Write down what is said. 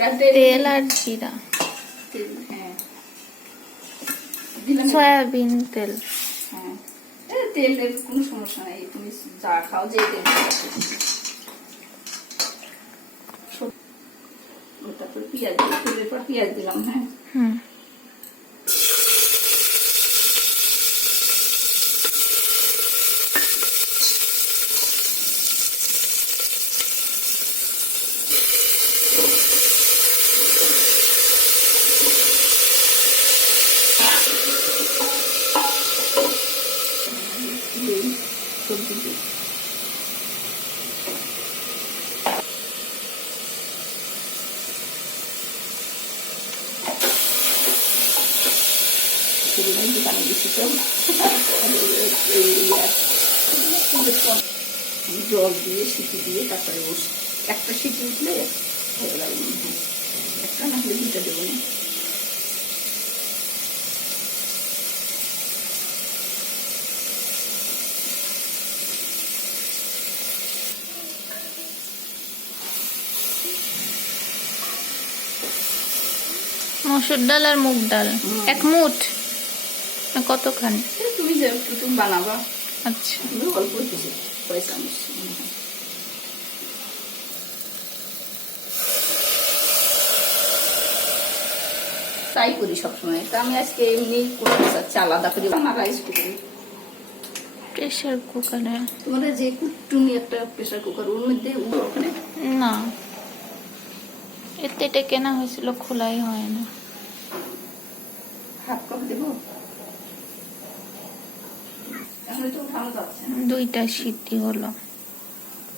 তেল আর জিরা, হ্যাঁ সয়াবিন তেল। হ্যাঁ তেলের কোনো সমস্যা নাই, তুমি যা খাও যে তেল। তারপর পেঁয়াজ, তেলের পর পেঁয়াজ দিলাম। হ্যাঁ সবজি দিই। দোকানে বেশি তো জল দিয়ে সিটি দিয়ে তারপরে বসে একটা সিটি উঠলে ভালো লাগবে। একটা না হলে দুটা দেবো না। মসুর ডাল আর মুগ ডাল এক মুঠ না কতখানি? তুমি যেটুকু বানাবা। আচ্ছা অল্প কিছু কয় চামচ। তাই করি সবসময়। তা আমি আজকে এমনি করতে চাচ্ছি আলাদা করে রাইস কুকারে। প্রেসার কুকারে? তোমাদের যে টুনি একটা প্রেসার কুকার, ওর মধ্যে ওখানে না, এতে এটা কেনা হয়েছিল, খোলাই হয় না। হাফ কাপ দেবো। এখন তো ভালো যাচ্ছে না। 2টা সিটি হলো।